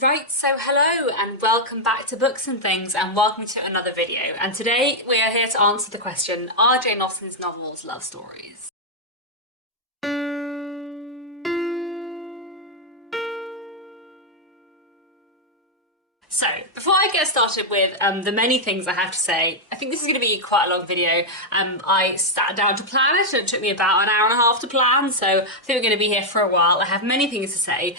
Right, so hello and welcome back to Books and Things and welcome to another video. And today we are here to answer the question, are Jane Austen's novels love stories? So, before I get started with the many things I have to say, I think this is going to be quite a long video. I sat down to plan it and it took me about an hour and a half to plan, so I think we're going to be here for a while. I have many things to say.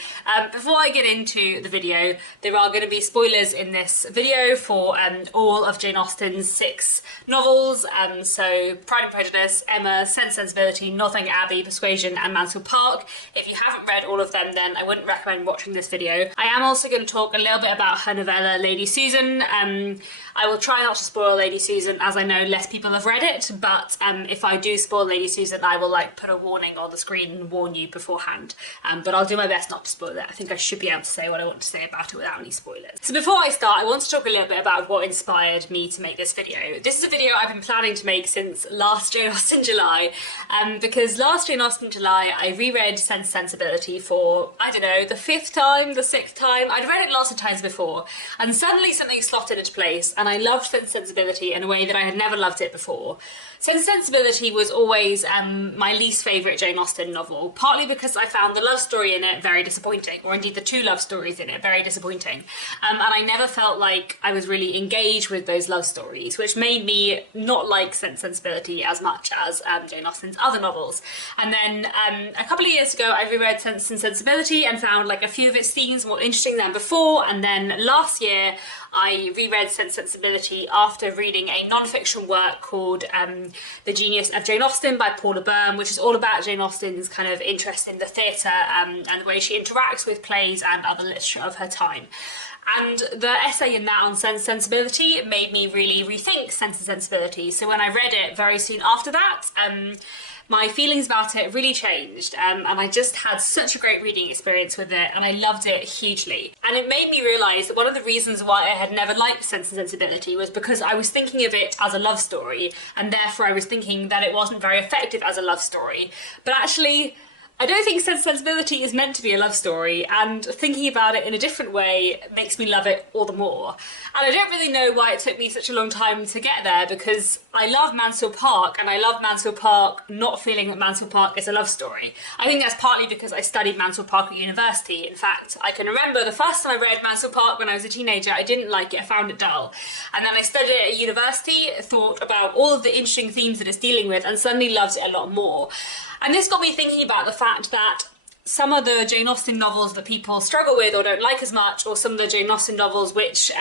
Before I get into the video, there are going to be spoilers in this video for all of Jane Austen's 6 novels. So, Pride and Prejudice, Emma, Sensibility, Northanger, Abbey, Persuasion and Mansfield Park. If you haven't read all of them, then I wouldn't recommend watching this video. I am also going to talk a little bit about her novella Lady Susan. I will try not to spoil Lady Susan as I know less people have read it, but if I do spoil Lady Susan I will put a warning on the screen and warn you beforehand, but I'll do my best not to spoil it. I think I should be able to say what I want to say about it without any spoilers. So before I start, I want to talk a little bit about what inspired me to make this video. This is a video I've been planning to make since last Jane Austen July, because last Jane Austen July I reread Sensibility for, I don't know, the 5th time, the 6th time. I'd read it lots of times before, and suddenly something slotted into place and I loved Sensibility in a way that I had never loved it before. Sensibility was always my least favourite Jane Austen novel, partly because I found the love story in it very disappointing, or indeed the 2 love stories in it very disappointing, and I never felt like I was really engaged with those love stories, which made me not like Sensibility as much as Jane Austen's other novels. And then a couple of years ago I reread Sensibility and found a few of its themes more interesting than before, and then last year I reread Sensibility after reading a non-fiction work called The Genius of Jane Austen by Paula Byrne, which is all about Jane Austen's kind of interest in the theatre and the way she interacts with plays and other literature of her time. And the essay in that on Sensibility made me really rethink Sensibility. So when I read it very soon after that, my feelings about it really changed, and I just had such a great reading experience with it and I loved it hugely. And it made me realise that one of the reasons why I had never liked Sensibility was because I was thinking of it as a love story, and therefore I was thinking that it wasn't very effective as a love story. But actually, I don't think Sensibility is meant to be a love story, and thinking about it in a different way makes me love it all the more. And I don't really know why it took me such a long time to get there, because I love Mansfield Park, and I love Mansfield Park not feeling that Mansfield Park is a love story. I think that's partly because I studied Mansfield Park at university. In fact, I can remember the first time I read Mansfield Park when I was a teenager, I didn't like it, I found it dull. And then I studied it at university, thought about all of the interesting themes that it's dealing with, and suddenly loved it a lot more. And this got me thinking about the fact that some of the Jane Austen novels that people struggle with or don't like as much, or some of the Jane Austen novels which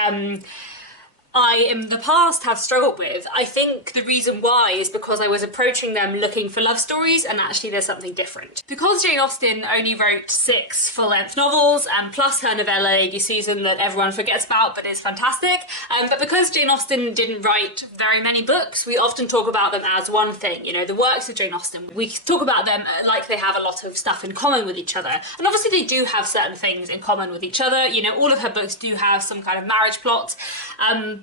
I in the past have struggled with, I think the reason why is because I was approaching them looking for love stories, and actually there's something different. Because Jane Austen only wrote 6 full-length novels, and plus her novella Lady Susan that everyone forgets about but is fantastic, but because Jane Austen didn't write very many books, we often talk about them as one thing, you know, the works of Jane Austen. We talk about them like they have a lot of stuff in common with each other, and obviously they do have certain things in common with each other. You know, all of her books do have some kind of marriage plot,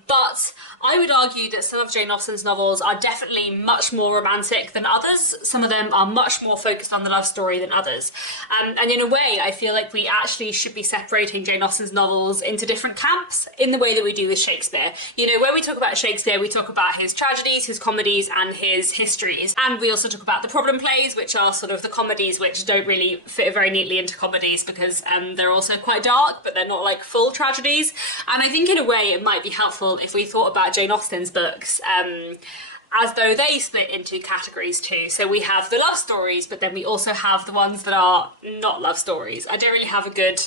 but I would argue that some of Jane Austen's novels are definitely much more romantic than others. Some of them are much more focused on the love story than others. And in a way, I feel like we actually should be separating Jane Austen's novels into different camps in the way that we do with Shakespeare. You know, when we talk about Shakespeare, we talk about his tragedies, his comedies, and his histories. And we also talk about the problem plays, which are sort of the comedies which don't really fit very neatly into comedies because they're also quite dark, but they're not like full tragedies. And I think in a way it might be helpful if we thought about Jane Austen's books as though they split into categories too. So we have the love stories, but then we also have the ones that are not love stories. I don't really have a good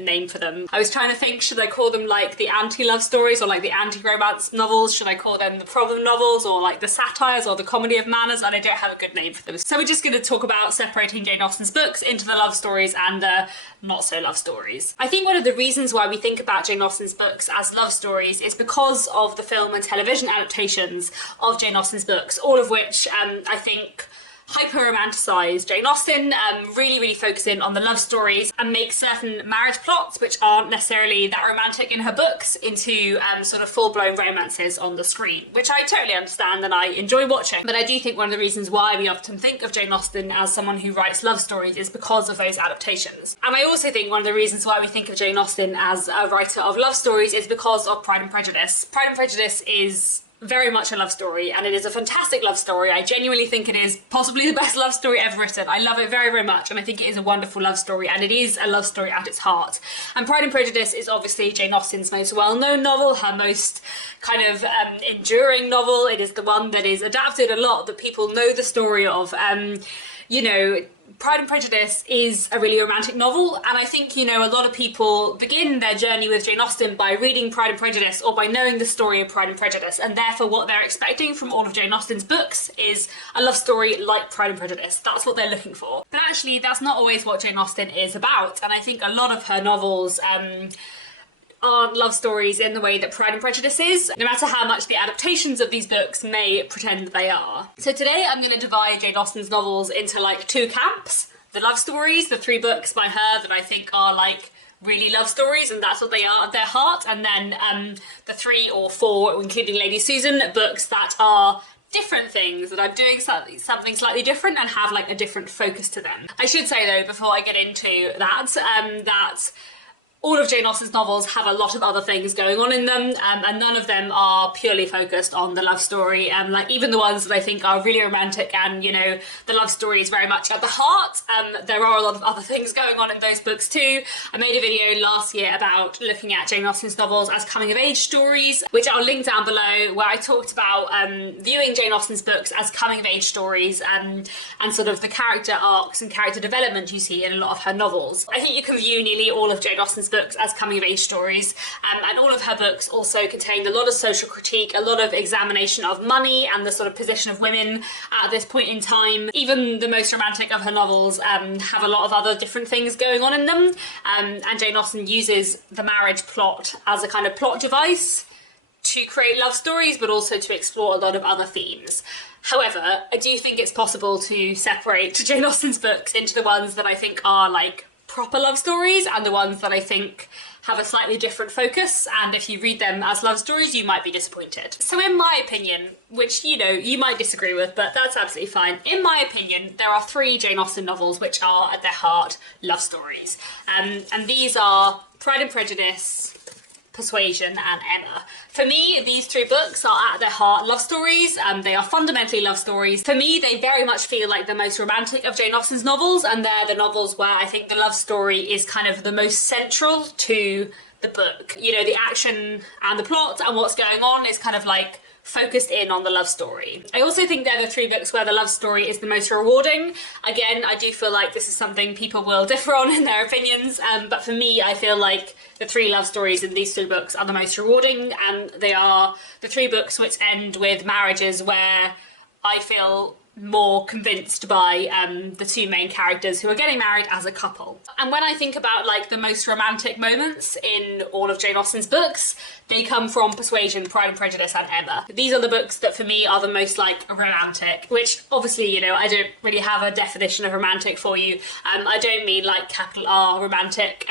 name for them. I was trying to think, should I call them like the anti-love stories or like the anti-romance novels? Should I call them the problem novels or like the satires or the comedy of manners? And I don't have a good name for them. So we're just going to talk about separating Jane Austen's books into the love stories and the not so love stories. I think one of the reasons why we think about Jane Austen's books as love stories is because of the film and television adaptations of Jane Austen's books, all of which I think hyper-romanticise Jane Austen, really focusing on the love stories and make certain marriage plots, which aren't necessarily that romantic in her books, into sort of full-blown romances on the screen, which I totally understand and I enjoy watching. But I do think one of the reasons why we often think of Jane Austen as someone who writes love stories is because of those adaptations. And I also think one of the reasons why we think of Jane Austen as a writer of love stories is because of Pride and Prejudice. Pride and Prejudice is very much a love story, and it is a fantastic love story. I genuinely think it is possibly the best love story ever written. I love it very much, and I think it is a wonderful love story, and it is a love story at its heart. And Pride and Prejudice is obviously Jane Austen's most well-known novel, her most kind of enduring novel. It is the one that is adapted a lot, that people know the story of. You know, Pride and Prejudice is a really romantic novel, and I think, you know, a lot of people begin their journey with Jane Austen by reading Pride and Prejudice or by knowing the story of Pride and Prejudice, and therefore what they're expecting from all of Jane Austen's books is a love story like Pride and Prejudice. That's what they're looking for. But actually, that's not always what Jane Austen is about, and I think a lot of her novels aren't love stories in the way that Pride and Prejudice is, no matter how much the adaptations of these books may pretend they are. So today I'm going to divide Jane Austen's novels into like two camps. The love stories, the 3 books by her that I think are like really love stories, and that's what they are at their heart, and then the 3 or 4, including Lady Susan, books that are different things, that are doing something slightly different and have like a different focus to them. I should say though, before I get into that, that all of Jane Austen's novels have a lot of other things going on in them, and none of them are purely focused on the love story. Like even the ones that I think are really romantic and, you know, the love story is very much at the heart, there are a lot of other things going on in those books too. I made a video last year about looking at Jane Austen's novels as coming-of-age stories, which I'll link down below, where I talked about viewing Jane Austen's books as coming-of-age stories, and sort of the character arcs and character development you see in a lot of her novels. I think you can view nearly all of Jane Austen's books as coming-of-age stories, and all of her books also contain a lot of social critique, a lot of examination of money and the sort of position of women at this point in time. Even the most romantic of her novels have a lot of other different things going on in them, and Jane Austen uses the marriage plot as a kind of plot device to create love stories, but also to explore a lot of other themes. However, I do think it's possible to separate Jane Austen's books into the ones that I think are like proper love stories and the ones that I think have a slightly different focus, and if you read them as love stories you might be disappointed. So in my opinion, which, you know, you might disagree with, but that's absolutely fine, in my opinion there are 3 Jane Austen novels which are at their heart love stories, and these are Pride and Prejudice, Persuasion and Emma. For me, these 3 books are at their heart love stories, and they are fundamentally love stories. For me, they very much feel like the most romantic of Jane Austen's novels, and they're the novels where I think the love story is kind of the most central to the book. You know, the action and the plot and what's going on is kind of like focused in on the love story. I also think they're the 3 books where the love story is the most rewarding. Again, I do feel like this is something people will differ on in their opinions, but for me, I feel like the 3 love stories in these 2 books are the most rewarding, and they are the 3 books which end with marriages where I feel more convinced by the 2 main characters who are getting married as a couple. And when I think about like the most romantic moments in all of Jane Austen's books, they come from Persuasion, Pride and Prejudice and Emma. These are the books that for me are the most like romantic, which obviously, you know, I don't really have a definition of romantic for you. I don't mean like capital R romantic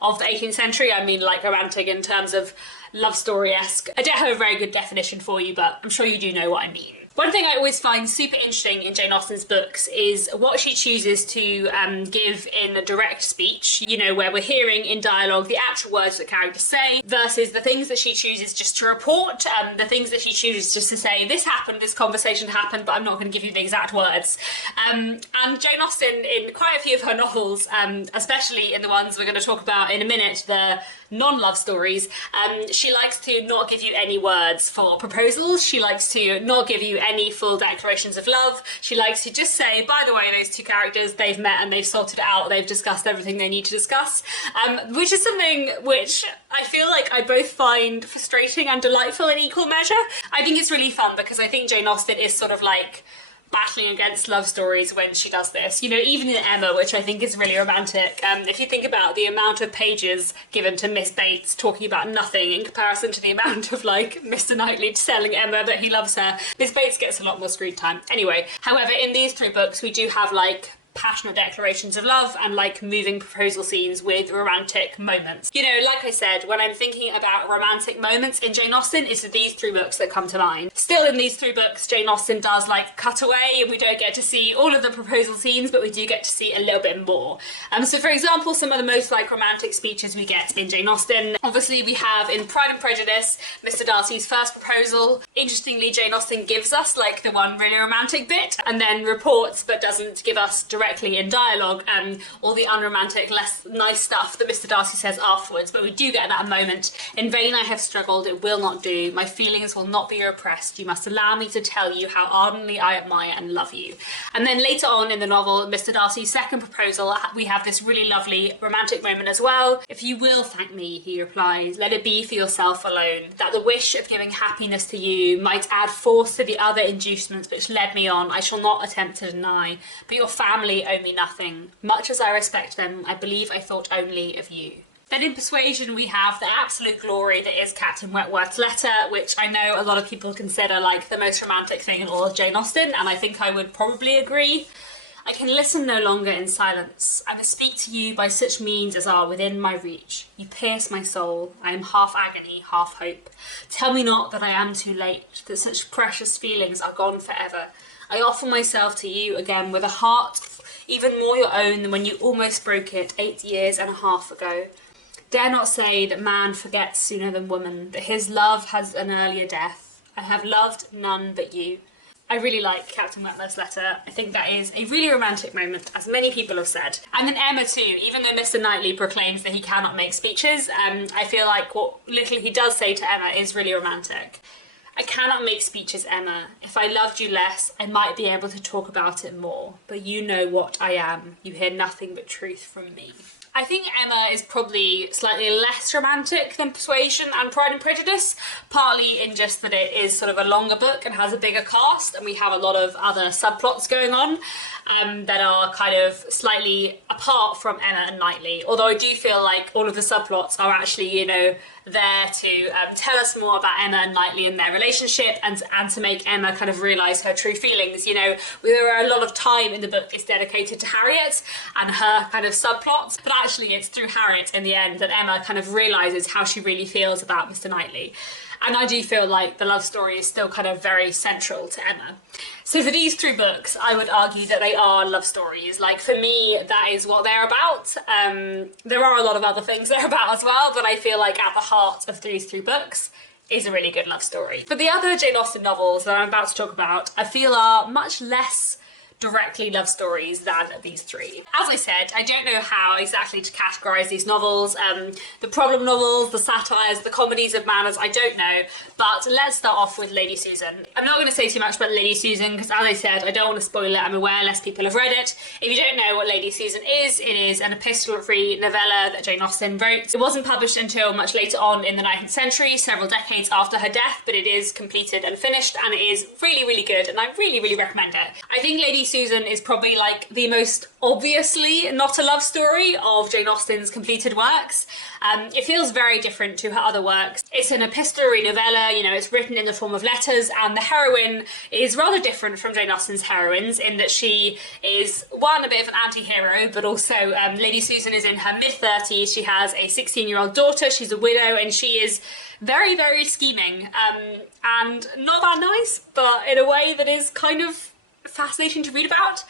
of the 18th century, I mean like romantic in terms of love story-esque. I don't have a very good definition for you, but I'm sure you do know what I mean. One thing I always find super interesting in Jane Austen's books is what she chooses to give in a direct speech, you know, where we're hearing in dialogue the actual words that characters say, versus the things that she chooses just to report, the things that she chooses just to say, this happened, this conversation happened, but I'm not going to give you the exact words. And Jane Austen, in quite a few of her novels, especially in the ones we're going to talk about in a minute, the non-love stories, she likes to not give you any words for proposals. She likes to not give you any full declarations of love. She likes to just say, by the way, those 2 characters, they've met and they've sorted it out, they've discussed everything they need to discuss, which is something which I feel like I both find frustrating and delightful in equal measure. I think it's really fun because I think Jane Austen is sort of like battling against love stories when she does this. You know, even in Emma, which I think is really romantic, if you think about the amount of pages given to Miss Bates talking about nothing in comparison to the amount of, like, Mr. Knightley telling Emma that he loves her, Miss Bates gets a lot more screen time. Anyway, however, in these 3 books we do have, like, passionate declarations of love and like moving proposal scenes with romantic moments. You know, like I said, when I'm thinking about romantic moments in Jane Austen, it's these 3 books that come to mind. Still, in these 3 books, Jane Austen does like cut away and we don't get to see all of the proposal scenes, but we do get to see a little bit more. So for example, some of the most like romantic speeches we get in Jane Austen, obviously we have in Pride and Prejudice, Mr. Darcy's first proposal. Interestingly, Jane Austen gives us like the one really romantic bit and then reports but doesn't give us directly in dialogue all the unromantic, less nice stuff that Mr. Darcy says afterwards, but we do get that moment. In vain I have struggled, it will not do. My feelings will not be repressed. You must allow me to tell you how ardently I admire and love you. And then later on in the novel, Mr. Darcy's second proposal, we have this really lovely romantic moment as well. If you will thank me, he replies, let it be for yourself alone, that the wish of giving happiness to you might add force to the other inducements which led me on, I shall not attempt to deny, but your family owe me nothing. Much as I respect them, I believe I thought only of you. Then in Persuasion we have the absolute glory that is Captain Wentworth's letter, which I know a lot of people consider like the most romantic thing in all of Jane Austen, and I think I would probably agree. I can listen no longer in silence. I must speak to you by such means as are within my reach. You pierce my soul. I am half agony, half hope. Tell me not that I am too late, that such precious feelings are gone forever. I offer myself to you again with a heart even more your own than when you almost broke it 8 years and a half ago. Dare not say that man forgets sooner than woman, that his love has an earlier death. I have loved none but you. I really like Captain Wentworth's letter. I think that is a really romantic moment, as many people have said. And then Emma too, even though Mr. Knightley proclaims that he cannot make speeches, I feel like what little he does say to Emma is really romantic. I cannot make speeches, Emma. If I loved you less, I might be able to talk about it more. But you know what I am. You hear nothing but truth from me. I think Emma is probably slightly less romantic than Persuasion and Pride and Prejudice, partly in just that it is sort of a longer book and has a bigger cast, and we have a lot of other subplots going on that are kind of slightly apart from Emma and Knightley. Although I do feel like all of the subplots are actually, you know, there to tell us more about Emma and Knightley and their relationship, and to make Emma kind of realise her true feelings. You know, there are a lot of time in the book is dedicated to Harriet and her kind of subplots, but actually it's through Harriet in the end that Emma kind of realises how she really feels about Mr. Knightley. And I do feel like the love story is still kind of very central to Emma. So for these 3 books, I would argue that they are love stories. Like, for me, that is what they're about. There are a lot of other things they're about as well, but I feel like at the heart of these 3 books is a really good love story. But the other Jane Austen novels that I'm about to talk about, I feel are much less directly love stories than these 3. As I said, I don't know how exactly to categorise these novels. The problem novels, the satires, the comedies of manners, I don't know. But let's start off with Lady Susan. I'm not going to say too much about Lady Susan because, as I said, I don't want to spoil it. I'm aware less people have read it. If you don't know what Lady Susan is, it is an epistolary novella that Jane Austen wrote. It wasn't published until much later on in the 19th century, several decades after her death, but it is completed and finished, and it is really, really good, and I really, really recommend it. I think Lady Susan is probably like the most obviously not a love story of Jane Austen's completed works. It feels very different to her other works. It's an epistolary novella, you know, it's written in the form of letters, and the heroine is rather different from Jane Austen's heroines in that she is, one, a bit of an anti-hero, but also Lady Susan is in her mid-30s, she has a 16-year-old daughter, she's a widow, and she is very, very scheming, and not that nice, but in a way that is kind of fascinating to read about.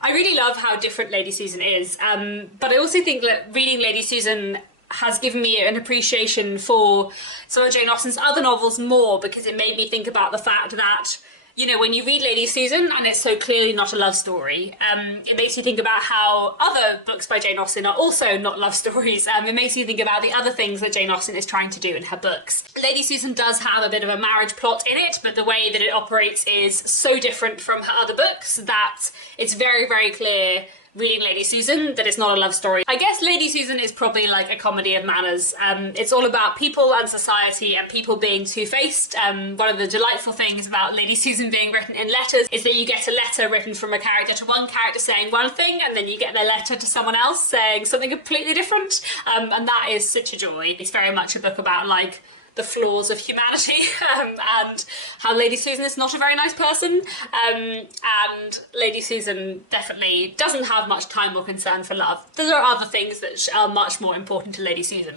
I really love how different Lady Susan is, but I also think that reading Lady Susan has given me an appreciation for some of Jane Austen's other novels more, because it made me think about the fact that, you know, when you read Lady Susan and it's so clearly not a love story, it makes you think about how other books by Jane Austen are also not love stories. It makes you think about the other things that Jane Austen is trying to do in her books. Lady Susan does have a bit of a marriage plot in it, but the way that it operates is so different from her other books that it's very, very clear reading Lady Susan that it's not a love story. I guess Lady Susan is probably like a comedy of manners. It's all about people and society and people being two-faced. One of the delightful things about Lady Susan being written in letters is that you get a letter written from a character to one character saying one thing, and then you get their letter to someone else saying something completely different. And that is such a joy. It's very much a book about like the flaws of humanity and how Lady Susan is not a very nice person, and Lady Susan definitely doesn't have much time or concern for love. There are other things that are much more important to Lady Susan,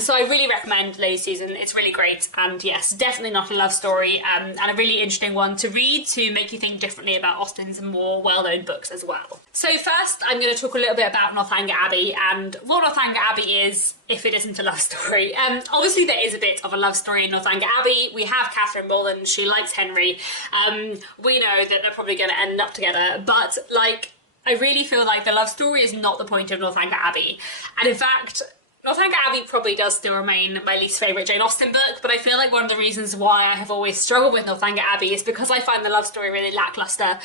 so I really recommend Lady Susan. It's really great, and yes, definitely not a love story, and a really interesting one to read to make you think differently about Austen's more well-known books as well. So first I'm going to talk a little bit about Northanger Abbey and what Northanger Abbey is, if it isn't a love story. Obviously there is a bit of a love story in Northanger Abbey. We have Catherine Morland, she likes Henry. We know that they're probably going to end up together, but like, I really feel like the love story is not the point of Northanger Abbey. And in fact, Northanger Abbey probably does still remain my least favourite Jane Austen book, but I feel like one of the reasons why I have always struggled with Northanger Abbey is because I find the love story really lacklustre.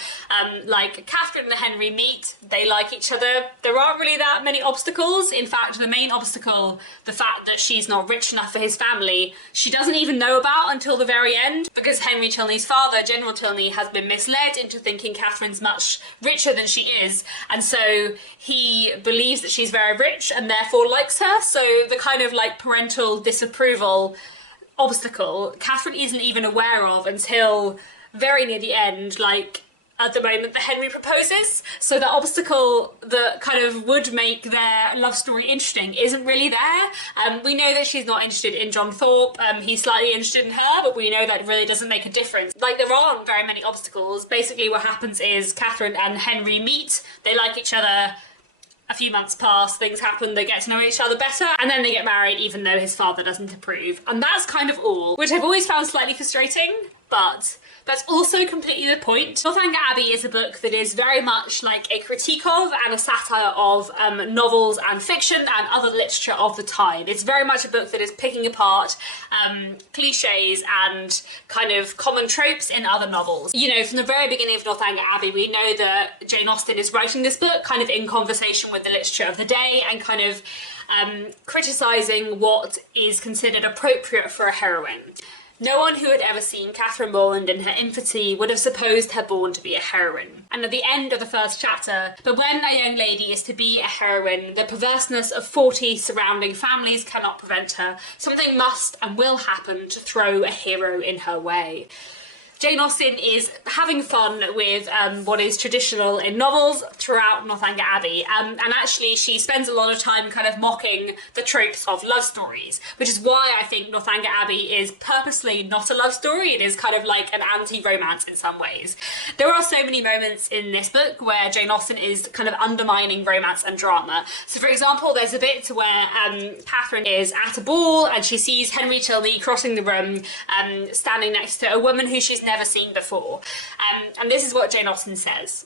Like, Catherine and Henry meet, they like each other, there aren't really that many obstacles. In fact, the main obstacle, the fact that she's not rich enough for his family, she doesn't even know about until the very end, because Henry Tilney's father, General Tilney, has been misled into thinking Catherine's much richer than she is, and so he believes that she's very rich and therefore likes her. So the kind of like parental disapproval obstacle Catherine isn't even aware of until very near the end, like at the moment that Henry proposes. So the obstacle that kind of would make their love story interesting isn't really there. We know that she's not interested in John Thorpe, he's slightly interested in her, but we know that really doesn't make a difference. Like, there aren't very many obstacles. Basically what happens is Catherine and Henry meet, they like each other, a few months pass, things happen, they get to know each other better, and then they get married even though his father doesn't approve. And that's kind of all, which I've always found slightly frustrating, but that's also completely the point. Northanger Abbey is a book that is very much like a critique of and a satire of novels and fiction and other literature of the time. It's very much a book that is picking apart cliches and kind of common tropes in other novels. You know, from the very beginning of Northanger Abbey, we know that Jane Austen is writing this book kind of in conversation with the literature of the day and kind of criticising what is considered appropriate for a heroine. No one who had ever seen Catherine Morland in her infancy would have supposed her born to be a heroine. And at the end of the first chapter, but when a young lady is to be a heroine, the perverseness of 40 surrounding families cannot prevent her. Something must and will happen to throw a hero in her way. Jane Austen is having fun with what is traditional in novels throughout Northanger Abbey, and actually she spends a lot of time kind of mocking the tropes of love stories, which is why I think Northanger Abbey is purposely not a love story. It is kind of like an anti-romance in some ways. There are so many moments in this book where Jane Austen is kind of undermining romance and drama. So for example, there's a bit where Catherine is at a ball and she sees Henry Tilney crossing the room, standing next to a woman who she's never seen before. And this is what Jane Austen says.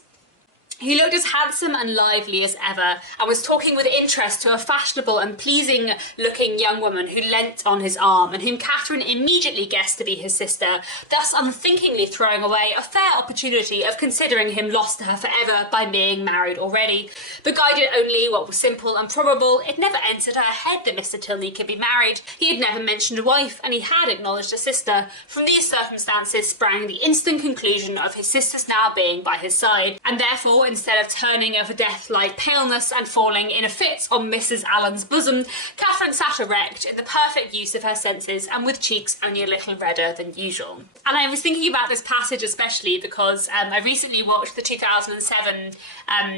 He looked as handsome and lively as ever, and was talking with interest to a fashionable and pleasing-looking young woman who leant on his arm, and whom Catherine immediately guessed to be his sister, thus unthinkingly throwing away a fair opportunity of considering him lost to her forever by being married already. But guided only what was simple and probable, it never entered her head that Mr. Tilney could be married. He had never mentioned a wife, and he had acknowledged a sister. From these circumstances sprang the instant conclusion of his sister's now being by his side, and therefore, instead of turning of a death-like paleness and falling in a fit on Mrs. Allen's bosom, Catherine sat erect in the perfect use of her senses and with cheeks only a little redder than usual. And I was thinking about this passage especially because I recently watched the 2007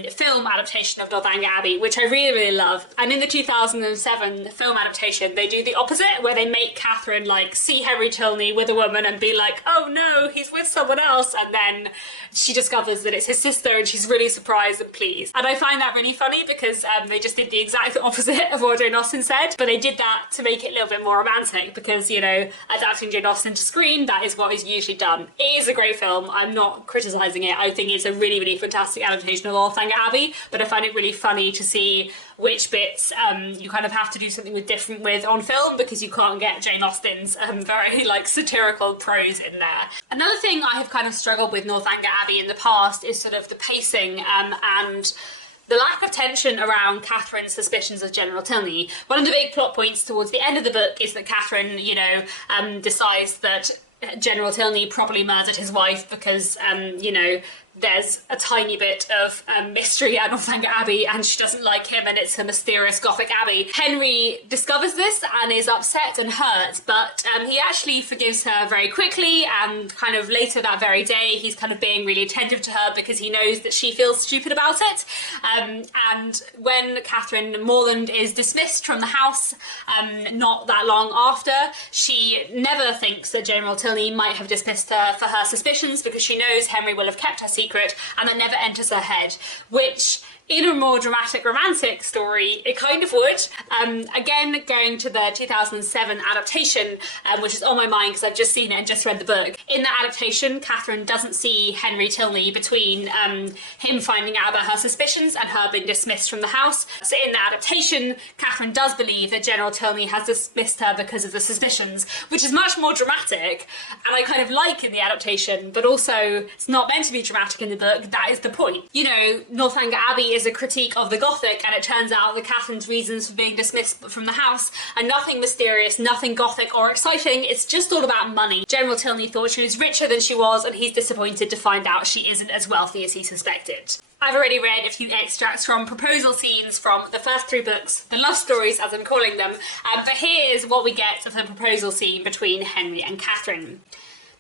film adaptation of Northanger Abbey, which I really, really love. And in the 2007 film adaptation, they do the opposite, where they make Catherine like see Henry Tilney with a woman and be like, oh no, he's with someone else, and then she discovers that it's his sister and she's really surprised and pleased. And I find that really funny because they just did the exact opposite of what Jane Austen said, but they did that to make it a little bit more romantic because, you know, adapting Jane Austen to screen, that is what is usually done. It is a great film, I'm not criticising it, I think it's a really, really fantastic adaptation of Northanger Abbey, but I find it really funny to see which bits you kind of have to do something different with on film because you can't get Jane Austen's very like satirical prose in there. Another thing I have kind of struggled with Northanger Abbey in the past is sort of the pacing and the lack of tension around Catherine's suspicions of General Tilney. One of the big plot points towards the end of the book is that Catherine, decides that General Tilney probably murdered his wife because, there's a tiny bit of mystery at Northanger Abbey and she doesn't like him and it's a mysterious Gothic Abbey. Henry discovers this and is upset and hurt, but he actually forgives her very quickly, and kind of later that very day he's kind of being really attentive to her because he knows that she feels stupid about it. And when Catherine Morland is dismissed from the house not that long after, she never thinks that General Tilney might have dismissed her for her suspicions because she knows Henry will have kept her secret, and that never enters her head, which in a more dramatic romantic story it kind of would. Again, going to the 2007 adaptation, which is on my mind because I've just seen it and just read the book. In the adaptation, Catherine doesn't see Henry Tilney between him finding out about her suspicions and her being dismissed from the house. So in the adaptation, Catherine does believe that General Tilney has dismissed her because of the suspicions, which is much more dramatic, and I kind of like in the adaptation, but also it's not meant to be dramatic in the book. That is the point. Northanger Abbey is a critique of the Gothic, and it turns out that Catherine's reasons for being dismissed from the house are nothing mysterious, nothing Gothic or exciting. It's just all about money. General Tilney thought she was richer than she was, and he's disappointed to find out she isn't as wealthy as he suspected. I've already read a few extracts from proposal scenes from the first 3 books, the love stories as I'm calling them, but here's what we get of the proposal scene between Henry and Catherine.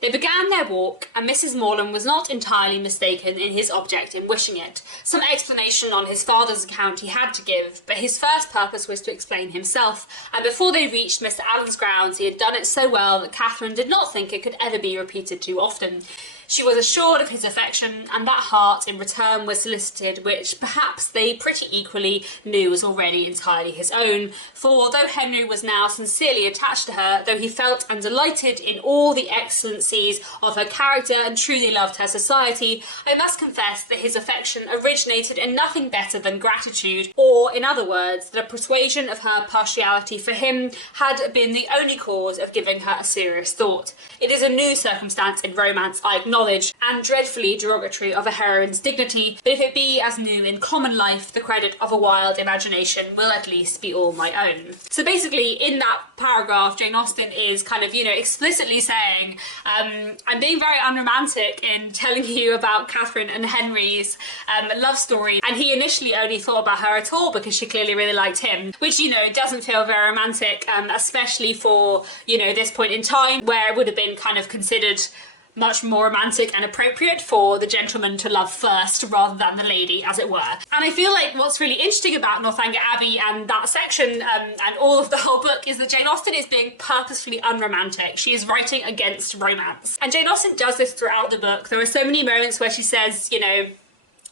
They began their walk, and Mrs. Morland was not entirely mistaken in his object in wishing it. Some explanation on his father's account he had to give, but his first purpose was to explain himself, and before they reached Mr. Allen's grounds he had done it so well that Catherine did not think it could ever be repeated too often. She was assured of his affection, and that heart in return was solicited, which perhaps they pretty equally knew was already entirely his own, for though Henry was now sincerely attached to her, though he felt and delighted in all the excellencies of her character and truly loved her society, I must confess that his affection originated in nothing better than gratitude, or, in other words, that a persuasion of her partiality for him had been the only cause of giving her a serious thought. It is a new circumstance in romance, I acknowledge, and dreadfully derogatory of a heroine's dignity, but if it be as new in common life, the credit of a wild imagination will at least be all my own. So basically, in that paragraph, Jane Austen is kind of, explicitly saying, I'm being very unromantic in telling you about Catherine and Henry's love story, and he initially only thought about her at all because she clearly really liked him, which, doesn't feel very romantic, especially for, this point in time where it would have been kind of considered much more romantic and appropriate for the gentleman to love first rather than the lady, as it were. And I feel like what's really interesting about Northanger Abbey and that section and all of the whole book is that Jane Austen is being purposefully unromantic. She is writing against romance. And Jane Austen does this throughout the book. There are so many moments where she says,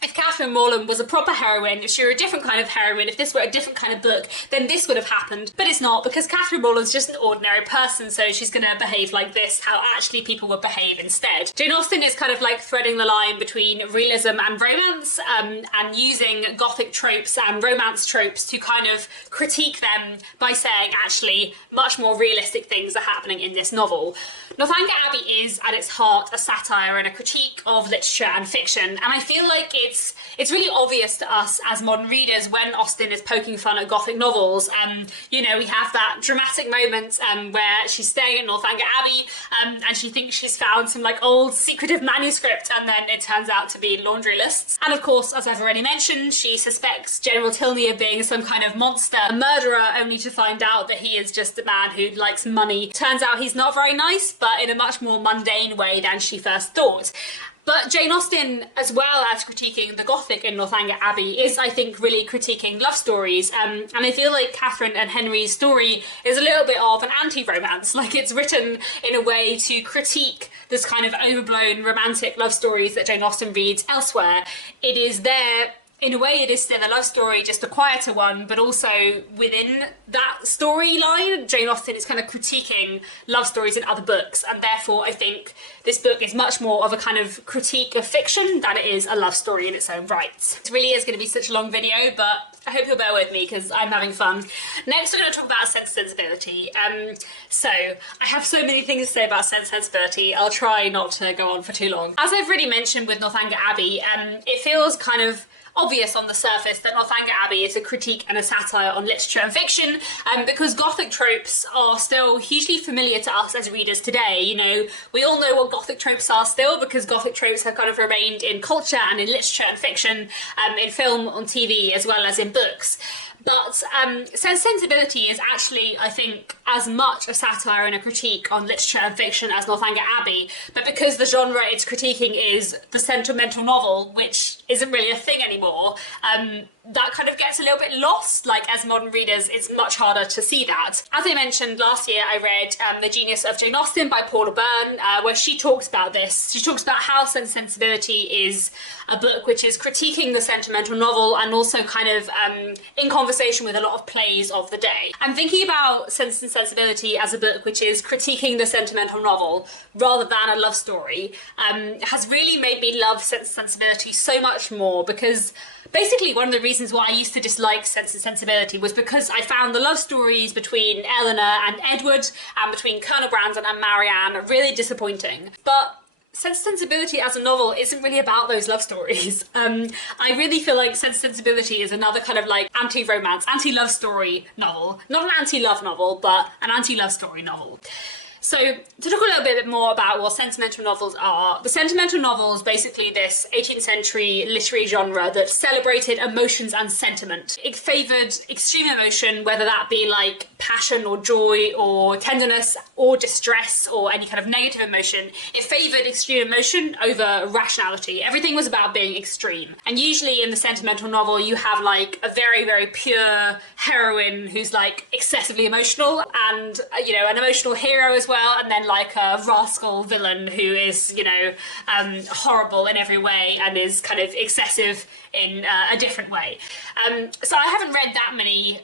if Catherine Morland was a proper heroine, if she were a different kind of heroine, if this were a different kind of book, then this would have happened. But it's not, because Catherine Morland's just an ordinary person, so she's going to behave like this, how actually people would behave instead. Jane Austen is kind of like threading the line between realism and romance, and using Gothic tropes and romance tropes to kind of critique them by saying, actually, much more realistic things are happening in this novel. Northanger Abbey is, at its heart, a satire and a critique of literature and fiction, and I feel like it's really obvious to us as modern readers when Austen is poking fun at Gothic novels. We have that dramatic moment where she's staying at Northanger Abbey and she thinks she's found some old secretive manuscript, and then it turns out to be laundry lists. And of course, as I've already mentioned, she suspects General Tilney of being some kind of monster, a murderer, only to find out that he is just a man who likes money. Turns out he's not very nice, but in a much more mundane way than she first thought. But Jane Austen, as well as critiquing the Gothic in Northanger Abbey, is, I think, really critiquing love stories. And I feel like Catherine and Henry's story is a little bit of an anti-romance. It's written in a way to critique this kind of overblown romantic love stories that Jane Austen reads elsewhere. It is there. In a way, it is still a love story, just a quieter one, but also within that storyline, Jane Austen is kind of critiquing love stories in other books, and therefore I think this book is much more of a kind of critique of fiction than it is a love story in its own right. It really is going to be such a long video, but I hope you'll bear with me because I'm having fun. Next, we're going to talk about Sense and Sensibility. So I have so many things to say about Sense and Sensibility. I'll try not to go on for too long. As I've already mentioned with Northanger Abbey, it feels kind of obvious on the surface that Northanger Abbey is a critique and a satire on literature and fiction, because Gothic tropes are still hugely familiar to us as readers today. You know, we all know what Gothic tropes are still, because Gothic tropes have kind of remained in culture and in literature and fiction, in film, on TV, as well as in books. But Sensibility is actually, I think, as much a satire and a critique on literature and fiction as Northanger Abbey, but because the genre it's critiquing is the sentimental novel, which isn't really a thing anymore, that kind of gets a little bit lost. Like, as modern readers, it's much harder to see that. As I mentioned, last year I read The Genius of Jane Austen by Paula Byrne, where she talks about this. She talks about how Sensibility is a book which is critiquing the sentimental novel and also kind of in conversation with a lot of plays of the day. I'm thinking about Sense and Sensibility as a book which is critiquing the sentimental novel rather than a love story, has really made me love Sense and Sensibility so much more, because basically one of the reasons why I used to dislike Sense and Sensibility was because I found the love stories between Eleanor and Edward and between Colonel Brandon and Marianne really disappointing. But Sense and Sensibility as a novel isn't really about those love stories. I really feel like Sense and Sensibility is another kind of like anti-romance, anti-love story novel. Not an anti-love novel, but an anti-love story novel. So, to talk a little bit more about what sentimental novels are, the sentimental novel is basically this 18th century literary genre that celebrated emotions and sentiment. It favoured extreme emotion, whether that be like passion or joy or tenderness or distress or any kind of negative emotion. It favoured extreme emotion over rationality. Everything was about being extreme. And usually in the sentimental novel, you have like a very, very pure heroine who's like excessively emotional, and, you know, an emotional hero as well, and then like a rascal villain who is, you know, horrible in every way and is kind of excessive in a different way. So I haven't read that many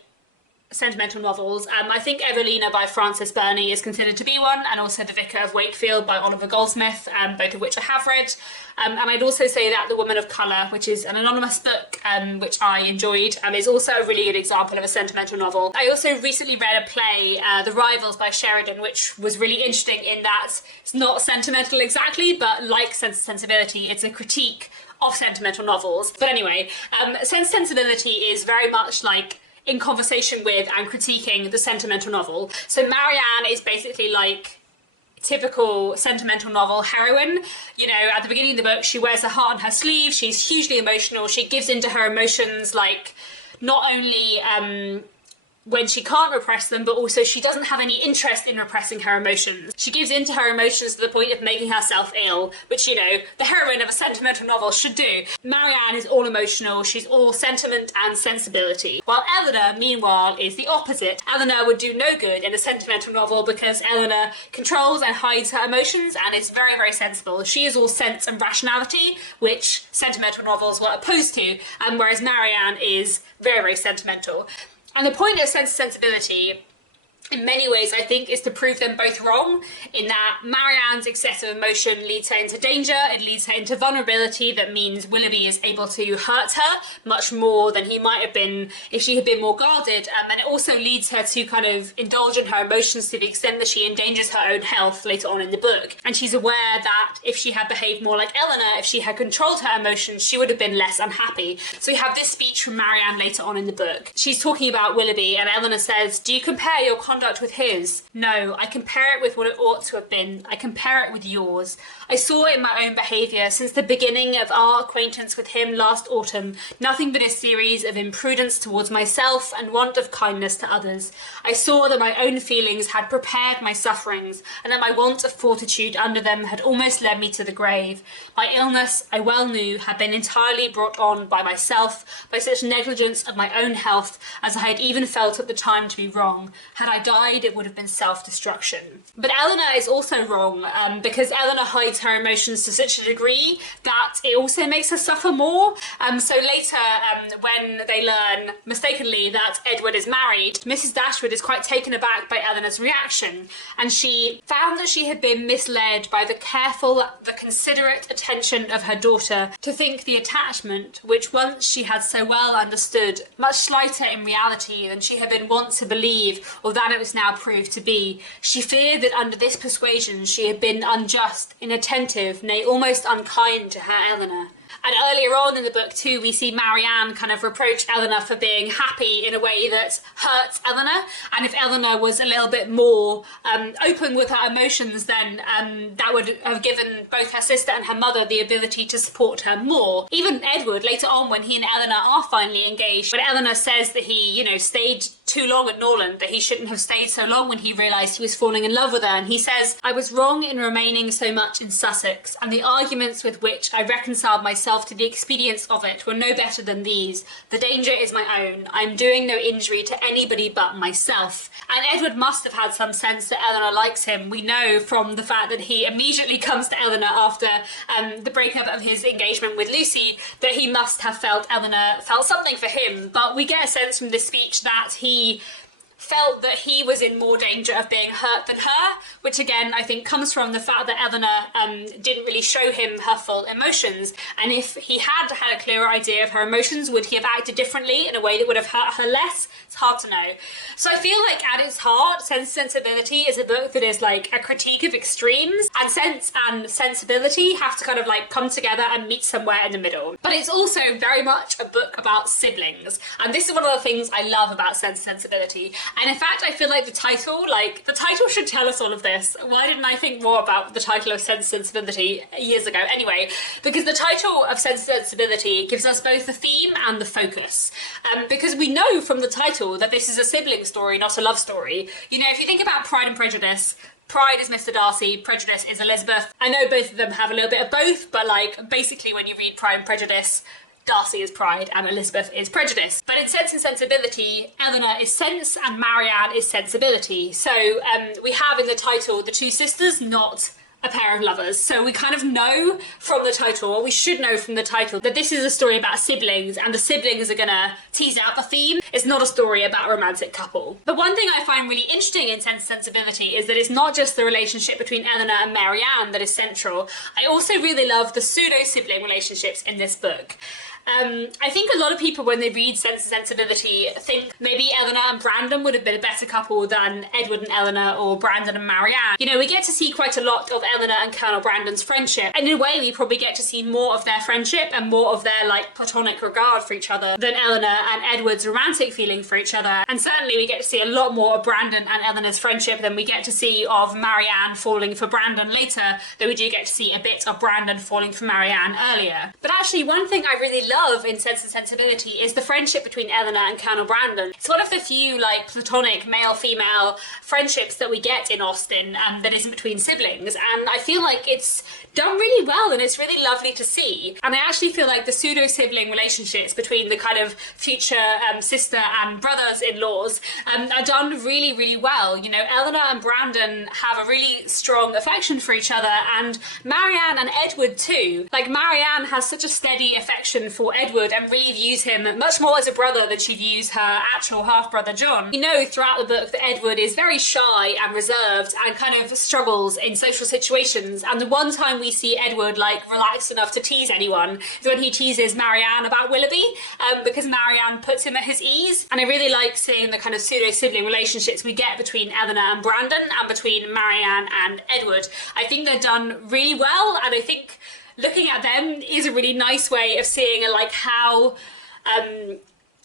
sentimental novels. I think Evelina by Frances Burney is considered to be one, and also The Vicar of Wakefield by Oliver Goldsmith, both of which I have read. And I'd also say that The Woman of Colour, which is an anonymous book, which I enjoyed, is also a really good example of a sentimental novel. I also recently read a play, The Rivals by Sheridan, which was really interesting in that it's not sentimental exactly, but like Sensibility, it's a critique of sentimental novels. But anyway, Sensibility is very much like in conversation with and critiquing the sentimental novel. So Marianne is basically like typical sentimental novel heroine. You know, at the beginning of the book, she wears her heart on her sleeve, she's hugely emotional, she gives into her emotions, like, not only when she can't repress them, but also she doesn't have any interest in repressing her emotions. She gives into her emotions to the point of making herself ill, which, you know, the heroine of a sentimental novel should do. Marianne is all emotional, she's all sentiment and sensibility. While Eleanor, meanwhile, is the opposite. Eleanor would do no good in a sentimental novel because Eleanor controls and hides her emotions and is very, very sensible. She is all sense and rationality, which sentimental novels were opposed to, and whereas Marianne is very, very sentimental. And the point of Sense and Sensibility, in many ways, I think, is to prove them both wrong, in that Marianne's excessive emotion leads her into danger, it leads her into vulnerability, that means Willoughby is able to hurt her much more than he might have been if she had been more guarded, and it also leads her to kind of indulge in her emotions to the extent that she endangers her own health later on in the book. And she's aware that if she had behaved more like Eleanor, if she had controlled her emotions, she would have been less unhappy. So we have this speech from Marianne later on in the book. She's talking about Willoughby, and Eleanor says, "Do you compare your conduct with his? No, I compare it with what it ought to have been. I compare it with yours. I saw in my own behaviour since the beginning of our acquaintance with him last autumn nothing but a series of imprudence towards myself and want of kindness to others. I saw that my own feelings had prepared my sufferings, and that my want of fortitude under them had almost led me to the grave. My illness, I well knew, had been entirely brought on by myself, by such negligence of my own health as I had even felt at the time to be wrong. Had I died, it would have been self-destruction." But Eleanor is also wrong, because Eleanor hides her emotions to such a degree that it also makes her suffer more. So later, when they learn mistakenly that Edward is married, Mrs. Dashwood is quite taken aback by Eleanor's reaction, and she found that she had been misled by the careful, the considerate attention of her daughter to think the attachment, which once she had so well understood, much slighter in reality than she had been wont to believe, or than it was now proved to be. She feared that under this persuasion she had been unjust, inattentive, nay, almost unkind to her Eleanor. And earlier on in the book too, we see Marianne kind of reproach Eleanor for being happy in a way that hurts Eleanor. And if Eleanor was a little bit more open with her emotions, then that would have given both her sister and her mother the ability to support her more. Even Edward, later on when he and Eleanor are finally engaged, when Eleanor says that he, you know, stayed too long at Norland, that he shouldn't have stayed so long when he realised he was falling in love with her, and he says, "I was wrong in remaining so much in Sussex, and the arguments with which I reconciled myself to the expedience of it were no better than these. The danger is my own. I am doing no injury to anybody but myself." And Edward must have had some sense that Eleanor likes him. We know from the fact that he immediately comes to Eleanor after the breakup of his engagement with Lucy, that he must have felt Eleanor felt something for him. But we get a sense from this speech that he felt that he was in more danger of being hurt than her, which again I think comes from the fact that Eleanor didn't really show him her full emotions. And if he had had a clearer idea of her emotions, would he have acted differently in a way that would have hurt her less? It's hard to know. So I feel like at its heart, Sense and Sensibility is a book that is like a critique of extremes, and sense and sensibility have to kind of like come together and meet somewhere in the middle. But it's also very much a book about siblings, and this is one of the things I love about Sense and Sensibility. And in fact, I feel like the title should tell us all of this. Why didn't I think more about the title of Sense and Sensibility years ago? Anyway, because the title of Sense and Sensibility gives us both the theme and the focus. Because we know from the title that this is a sibling story, not a love story. You know, if you think about Pride and Prejudice, Pride is Mr. Darcy, Prejudice is Elizabeth. I know both of them have a little bit of both, but like basically when you read Pride and Prejudice, Darcy is Pride and Elizabeth is Prejudice. But in Sense and Sensibility, Eleanor is sense and Marianne is sensibility. So we have in the title the two sisters, not a pair of lovers. So we kind of know from the title, or we should know from the title, that this is a story about siblings, and the siblings are gonna tease out the theme. It's not a story about a romantic couple. But one thing I find really interesting in Sense and Sensibility is that it's not just the relationship between Eleanor and Marianne that is central. I also really love the pseudo-sibling relationships in this book. I think a lot of people, when they read Sense and Sensibility, think maybe Eleanor and Brandon would have been a better couple than Edward and Eleanor or Brandon and Marianne. You know, we get to see quite a lot of Eleanor and Colonel Brandon's friendship, and in a way we probably get to see more of their friendship and more of their like platonic regard for each other than Eleanor and Edward's romantic feeling for each other. And certainly we get to see a lot more of Brandon and Eleanor's friendship than we get to see of Marianne falling for Brandon later, though we do get to see a bit of Brandon falling for Marianne earlier. But actually one thing I really love in Sense and Sensibility is the friendship between Eleanor and Colonel Brandon. It's one of the few like platonic male-female friendships that we get in Austen that isn't between siblings, and I feel like it's done really well and it's really lovely to see. And I actually feel like the pseudo-sibling relationships between the kind of future sister and brothers-in-laws are done really, really well. You know, Eleanor and Brandon have a really strong affection for each other, and Marianne and Edward too. Like Marianne has such a steady affection for Edward and really views him much more as a brother than she views her actual half-brother John. We know throughout the book that Edward is very shy and reserved and kind of struggles in social situations, and the one time we see Edward like relaxed enough to tease anyone is when he teases Marianne about Willoughby, because Marianne puts him at his ease. And I really like seeing the kind of pseudo-sibling relationships we get between Eleanor and Brandon and between Marianne and Edward. I think they're done really well, and I think looking at them is a really nice way of seeing like how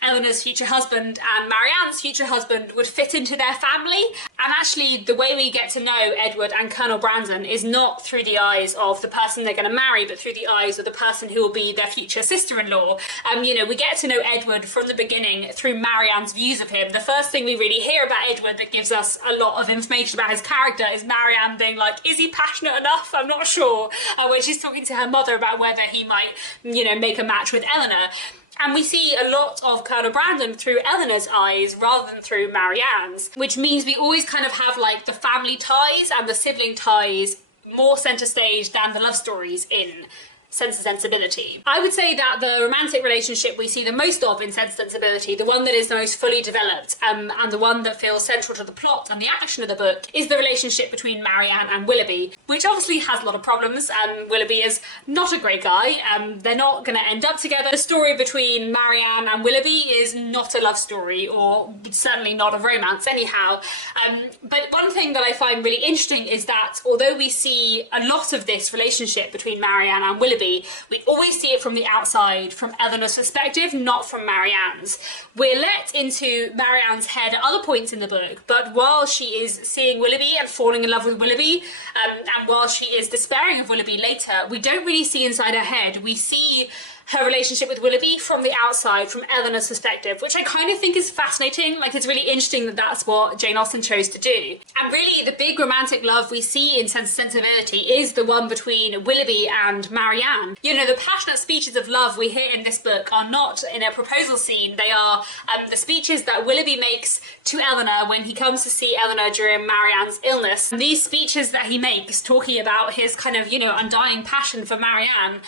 Eleanor's future husband and Marianne's future husband would fit into their family. And actually the way we get to know Edward and Colonel Brandon is not through the eyes of the person they're going to marry, but through the eyes of the person who will be their future sister-in-law. You know, we get to know Edward from the beginning through Marianne's views of him. The first thing we really hear about Edward that gives us a lot of information about his character is Marianne being like, is he passionate enough? I'm not sure. When she's talking to her mother about whether he might, you know, make a match with Eleanor. And we see a lot of Colonel Brandon through Eleanor's eyes rather than through Marianne's, which means we always kind of have like the family ties and the sibling ties more centre stage than the love stories in Sense and Sensibility. I would say that the romantic relationship we see the most of in Sense and Sensibility, the one that is the most fully developed and the one that feels central to the plot and the action of the book, is the relationship between Marianne and Willoughby, which obviously has a lot of problems. Willoughby is not a great guy. They're not going to end up together. The story between Marianne and Willoughby is not a love story, or certainly not a romance anyhow. But one thing that I find really interesting is that although we see a lot of this relationship between Marianne and Willoughby, Willoughby, we always see it from the outside, from Eleanor's perspective, not from Marianne's. We're let into Marianne's head at other points in the book, but while she is seeing Willoughby and falling in love with Willoughby, and while she is despairing of Willoughby later, we don't really see inside her head. We see her relationship with Willoughby from the outside, from Eleanor's perspective, which I kind of think is fascinating. Like, it's really interesting that that's what Jane Austen chose to do. And really, the big romantic love we see in Sensibility is the one between Willoughby and Marianne. You know, the passionate speeches of love we hear in this book are not in a proposal scene. They are the speeches that Willoughby makes to Eleanor when he comes to see Eleanor during Marianne's illness. And these speeches that he makes, talking about his kind of, you know, undying passion for Marianne,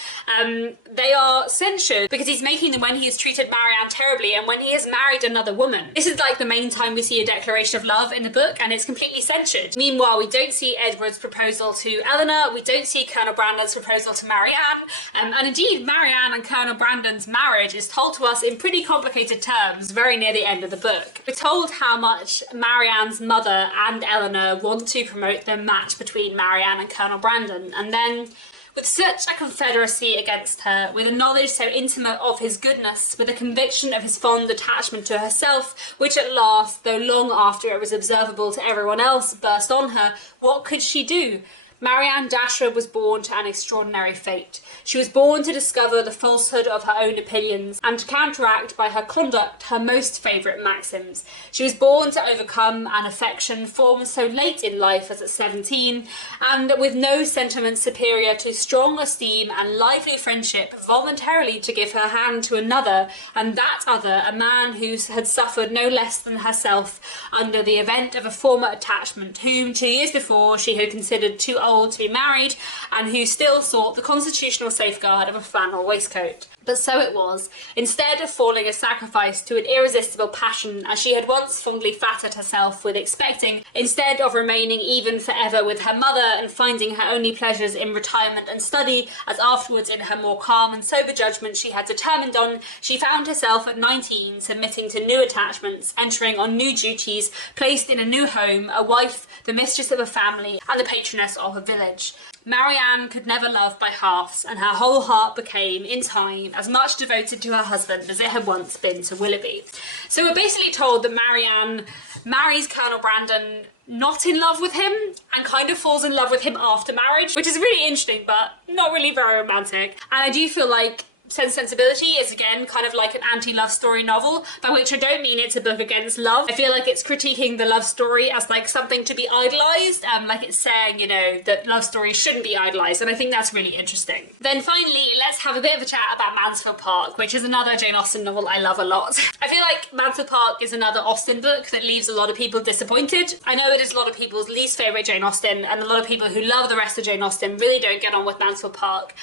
they are censured because he's making them when he has treated Marianne terribly and when he has married another woman. This is like the main time we see a declaration of love in the book, and it's completely censured. Meanwhile, we don't see Edward's proposal to Eleanor, we don't see Colonel Brandon's proposal to Marianne, and indeed Marianne and Colonel Brandon's marriage is told to us in pretty complicated terms very near the end of the book. We're told how much Marianne's mother and Eleanor want to promote the match between Marianne and Colonel Brandon, and then with such a confederacy against her, with a knowledge so intimate of his goodness, with a conviction of his fond attachment to herself, which at last, though long after it was observable to everyone else, burst on her, what could she do? Marianne Dashwood was born to an extraordinary fate. She was born to discover the falsehood of her own opinions and to counteract by her conduct her most favourite maxims. She was born to overcome an affection formed so late in life as at 17, and with no sentiment superior to strong esteem and lively friendship, voluntarily to give her hand to another, and that other a man who had suffered no less than herself under the event of a former attachment, whom 2 years before she had considered too old to be married, and who still sought the constitutional safeguard of a flannel waistcoat. But so it was. Instead of falling a sacrifice to an irresistible passion, as she had once fondly flattered herself with expecting, instead of remaining even forever with her mother and finding her only pleasures in retirement and study, as afterwards in her more calm and sober judgment she had determined on, she found herself at 19 submitting to new attachments, entering on new duties, placed in a new home, a wife, the mistress of a family, and the patroness of a village. Marianne could never love by halves, and her whole heart became, in time, as much devoted to her husband as it had once been to Willoughby. So we're basically told that Marianne marries Colonel Brandon not in love with him, and kind of falls in love with him after marriage, which is really interesting, but not really very romantic. And I do feel like Sensibility is again kind of like an anti-love story novel, by which I don't mean it's a book against love. I feel like it's critiquing the love story as like something to be idolised, like it's saying, you know, that love stories shouldn't be idolised, and I think that's really interesting. Then finally, let's have a bit of a chat about Mansfield Park, which is another Jane Austen novel I love a lot. I feel like Mansfield Park is another Austen book that leaves a lot of people disappointed. I know it is a lot of people's least favourite Jane Austen, and a lot of people who love the rest of Jane Austen really don't get on with Mansfield Park.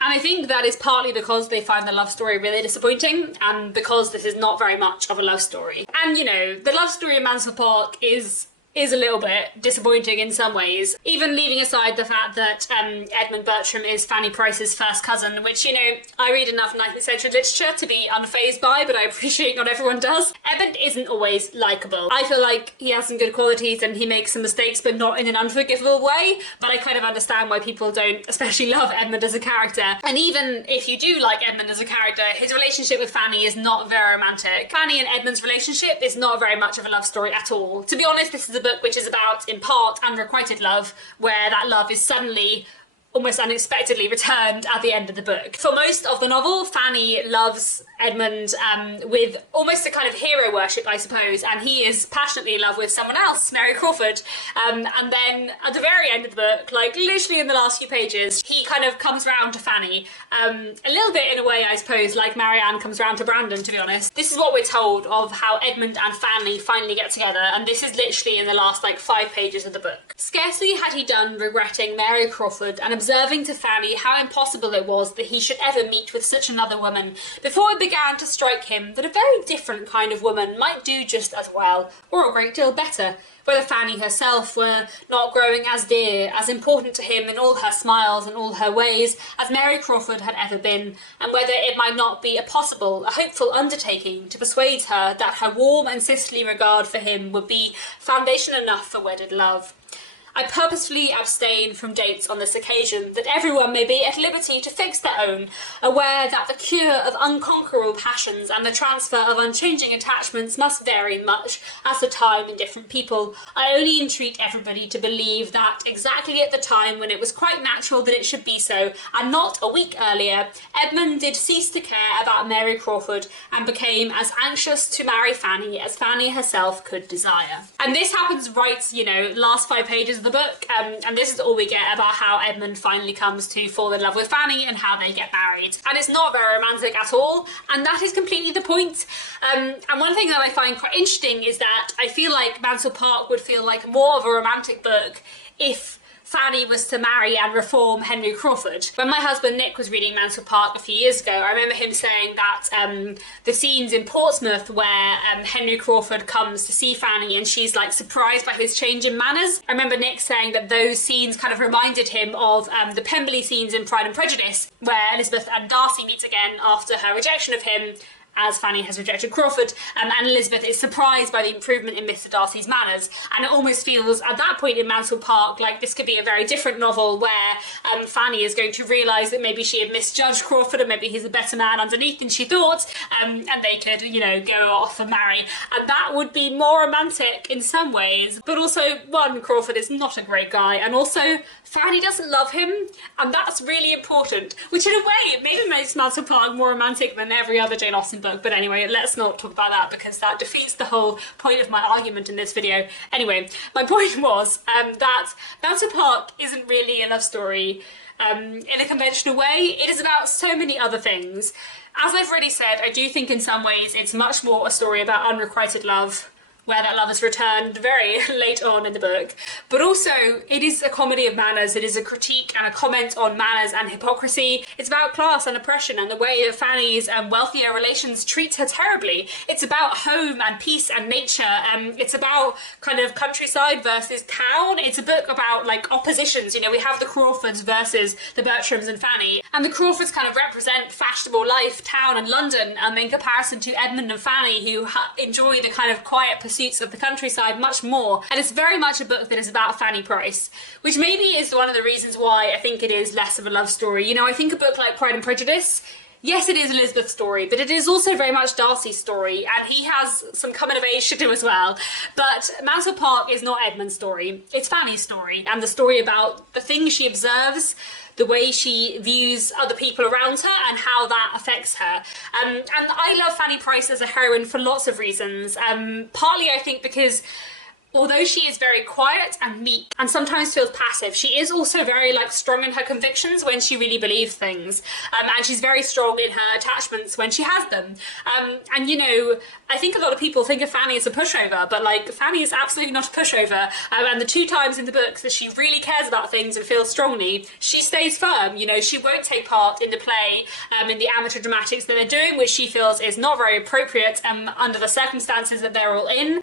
And I think that is partly because they find the love story really disappointing, and because this is not very much of a love story. And, you know, the love story in Mansfield Park is a little bit disappointing in some ways, even leaving aside the fact that Edmund Bertram is Fanny Price's first cousin, which, you know, I read enough 19th century literature to be unfazed by, but I appreciate not everyone does. Edmund isn't always likeable. I feel like he has some good qualities and he makes some mistakes, but not in an unforgivable way, but I kind of understand why people don't especially love Edmund as a character. And even if you do like Edmund as a character, his relationship with Fanny is not very romantic. Fanny and Edmund's relationship is not very much of a love story at all. To be honest, this is a book which is about, in part, unrequited love, where that love is suddenly, almost unexpectedly, returned at the end of the book. For most of the novel, Fanny loves Edmund with almost a kind of hero worship, I suppose, and he is passionately in love with someone else, Mary Crawford. And then at the very end of the book, like literally in the last few pages, he kind of comes round to Fanny. A little bit in a way, I suppose, like Marianne comes round to Brandon, to be honest. This is what we're told of how Edmund and Fanny finally get together, and this is literally in the last like 5 pages of the book. Scarcely had he done regretting Mary Crawford and observing to Fanny how impossible it was that he should ever meet with such another woman, before it began to strike him that a very different kind of woman might do just as well, or a great deal better, whether Fanny herself were not growing as dear, as important to him in all her smiles and all her ways, as Mary Crawford had ever been, and whether it might not be a possible, a hopeful undertaking to persuade her that her warm and sisterly regard for him would be foundation enough for wedded love. I purposefully abstain from dates on this occasion, that everyone may be at liberty to fix their own, aware that the cure of unconquerable passions and the transfer of unchanging attachments must vary much as the time and different people. I only entreat everybody to believe that exactly at the time when it was quite natural that it should be so, and not a week earlier, Edmund did cease to care about Mary Crawford and became as anxious to marry Fanny as Fanny herself could desire. And this happens right, you know, last 5 pages of the book, and this is all we get about how Edmund finally comes to fall in love with Fanny and how they get married. And it's not very romantic at all, and that is completely the point. And one thing that I find quite interesting is that I feel like Mansfield Park would feel like more of a romantic book if Fanny was to marry and reform Henry Crawford. When my husband Nick was reading Mansfield Park a few years ago, I remember him saying that the scenes in Portsmouth where Henry Crawford comes to see Fanny and she's like surprised by his change in manners. I remember Nick saying that those scenes kind of reminded him of the Pemberley scenes in Pride and Prejudice, where Elizabeth and Darcy meet again after her rejection of him, as Fanny has rejected Crawford, and Elizabeth is surprised by the improvement in Mr. Darcy's manners. And it almost feels at that point in Mansfield Park like this could be a very different novel where Fanny is going to realise that maybe she had misjudged Crawford and maybe he's a better man underneath than she thought, and they could, you know, go off and marry. And that would be more romantic in some ways. But also, one, Crawford is not a great guy, and also Fanny doesn't love him, and that's really important, which in a way it maybe makes Mansfield Park more romantic than every other Jane Austen book. But anyway, let's not talk about that because that defeats the whole point of my argument in this video. Anyway, my point was that Mansfield Park isn't really a love story in a conventional way. It is about so many other things. As I've already said, I do think in some ways it's much more a story about unrequited love, where that love is returned very late on in the book. But also, it is a comedy of manners. It is a critique and a comment on manners and hypocrisy. It's about class and oppression and the way that Fanny's wealthier relations treat her terribly. It's about home and peace and nature. It's about kind of countryside versus town. It's a book about like oppositions. You know, we have the Crawfords versus the Bertrams and Fanny. And the Crawfords kind of represent fashionable life, town and London, in comparison to Edmund and Fanny, who enjoy the kind of quiet pursuits of the countryside much more. And it's very much a book that is about Fanny Price, which maybe is one of the reasons why I think it is less of a love story. You know, I think a book like Pride and Prejudice, yes, it is Elizabeth's story, but it is also very much Darcy's story, and he has some coming of age to do as well. But Mansfield Park is not Edmund's story, it's Fanny's story, and the story about the things she observes, the way she views other people around her and how that affects her. And I love Fanny Price as a heroine for lots of reasons. Partly I think because although she is very quiet and meek and sometimes feels passive, she is also very like strong in her convictions when she really believes things, and she's very strong in her attachments when she has them. And you know, I think a lot of people think of Fanny as a pushover, but like Fanny is absolutely not a pushover. And the 2 times in the book that she really cares about things and feels strongly, she stays firm. You know, she won't take part in the play, in the amateur dramatics that they're doing, which she feels is not very appropriate under the circumstances that they're all in.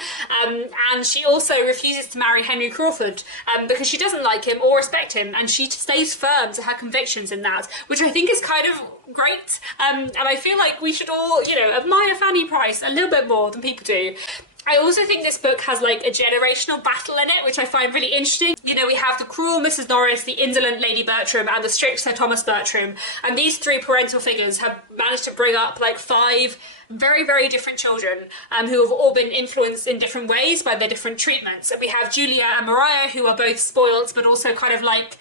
And she also refuses to marry Henry Crawford because she doesn't like him or respect him, and she stays firm to her convictions in that, which I think is kind of great. And I feel like we should all, you know, admire Fanny Price a little bit more than people do. I also think this book has like a generational battle in it, which I find really interesting. You know, we have the cruel Mrs. Norris, the indolent Lady Bertram, and the strict Sir Thomas Bertram. And these 3 parental figures have managed to bring up like 5 very, very different children who have all been influenced in different ways by their different treatments. And we have Julia and Mariah, who are both spoilt, but also kind of like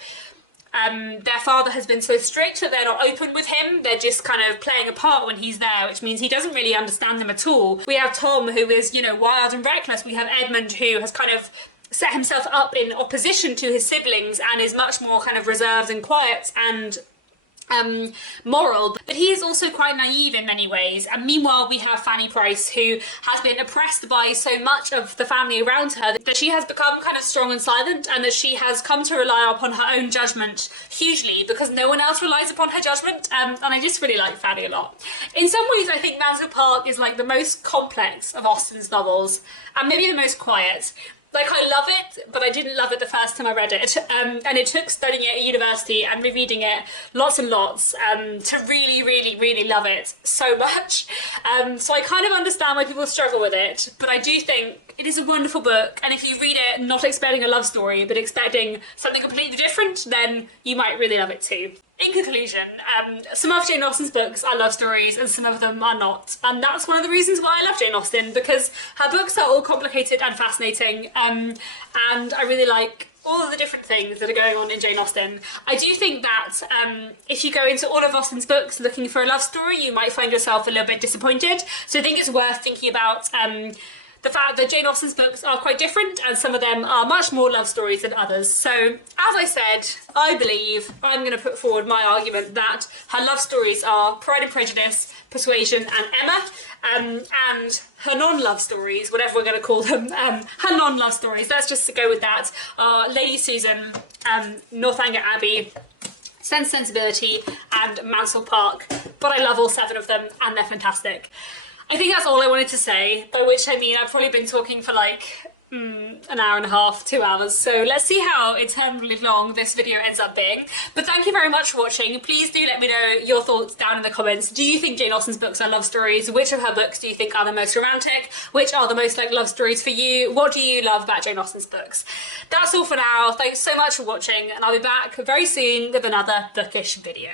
their father has been so strict that they're not open with him. They're just kind of playing a part when he's there, which means he doesn't really understand them at all. We have Tom, who is, you know, wild and reckless. We have Edmund, who has kind of set himself up in opposition to his siblings and is much more kind of reserved and quiet and moral, but he is also quite naive in many ways. And meanwhile we have Fanny Price, who has been oppressed by so much of the family around her that she has become kind of strong and silent, and that she has come to rely upon her own judgment hugely because no one else relies upon her judgment. And I just really like Fanny a lot. In some ways I think Mansfield Park is like the most complex of Austen's novels and maybe the most quiet. Like, I love it, but I didn't love it the first time I read it. And it took studying it at university and rereading it lots and lots to really, really, really love it so much. So I kind of understand why people struggle with it, but I do think it is a wonderful book. And if you read it not expecting a love story, but expecting something completely different, then you might really love it too. In conclusion, some of Jane Austen's books are love stories and some of them are not. And that's one of the reasons why I love Jane Austen, because her books are all complicated and fascinating. And I really like all of the different things that are going on in Jane Austen. I do think that if you go into all of Austen's books looking for a love story, you might find yourself a little bit disappointed. So I think it's worth thinking about the fact that Jane Austen's books are quite different and some of them are much more love stories than others. So, as I said, I believe I'm going to put forward my argument that her love stories are Pride and Prejudice, Persuasion and Emma, and her non-love stories, whatever we're going to call them, her non-love stories, let's just go with that, are Lady Susan, Northanger Abbey, Sensibility and Mansfield Park. But I love all 7 of them and they're fantastic. I think that's all I wanted to say, by which I mean I've probably been talking for like an hour and a half, 2 hours, so let's see how eternally long this video ends up being. But thank you very much for watching. Please do let me know your thoughts down in the comments. Do you think Jane Austen's books are love stories? Which of her books do you think are the most romantic? Which are the most like love stories for you? What do you love about Jane Austen's books? That's all for now. Thanks so much for watching, and I'll be back very soon with another bookish video.